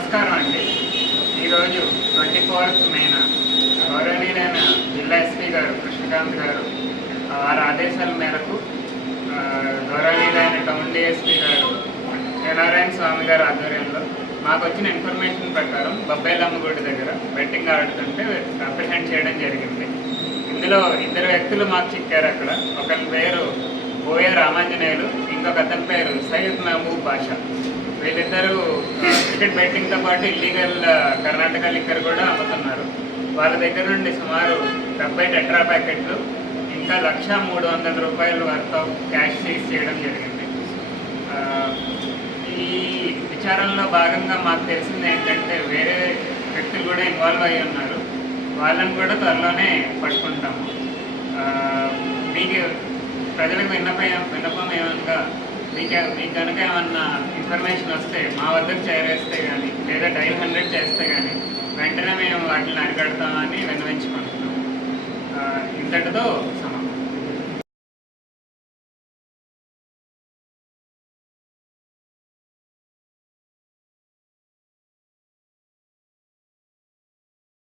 నమస్కారం అండి. ఈరోజు 24th మేన గౌరవనీయులైన జిల్లా ఎస్పీ గారు కృష్ణకాంత్ గారు వారి ఆదేశాల మేరకు గౌరవనీయులైన టౌన్ డిఎస్పీ గారు నారాయణ స్వామి గారి ఆధ్వర్యంలో మాకు వచ్చిన ఇన్ఫర్మేషన్ ప్రకారం బొబ్బైలమ్మ గుడి దగ్గర బెట్టింగ్ ఆడుతుంటే అప్రిహెండ్ చేయడం జరిగింది. ఇందులో ఇద్దరు వ్యక్తులు మాకు చిక్కారు. అక్కడ ఒకరి పేరు బోయ రామాంజనేయులు, ఇంకొక అతని పేరు సయ్యద్ మహబూబ్ బాషా. వీళ్ళిద్దరూ క్రికెట్ బెట్టింగ్తో పాటు ఇల్లీగల్ కర్ణాటక లిక్కర్ కూడా అమ్ముతున్నారు. వాళ్ళ దగ్గర నుండి సుమారు 70 టెట్రా ప్యాకెట్లు ఇంకా 1,300,000 వర్త్ ఆఫ్ క్యాష్ సీజ్ చేయడం జరిగింది. ఈ విచారణలో భాగంగా మాకు తెలిసింది ఏంటంటే వేరే వ్యక్తులు కూడా ఇన్వాల్వ్ అయ్యి ఉన్నారు. వాళ్ళని కూడా త్వరలోనే పట్టుకుంటాము. మీకు ప్రజలకు విన్నపం ఏమనగా మీకు కనుక ఏమన్నా ఇన్ఫర్మేషన్ వస్తే మా వద్దకు చేరేస్తే కానీ లేదా డైల్ 100 చేస్తే కానీ వెంటనే మేము వాటిని అరికడతామని విన్నవించుకుంటున్నాం. ఇంతటితో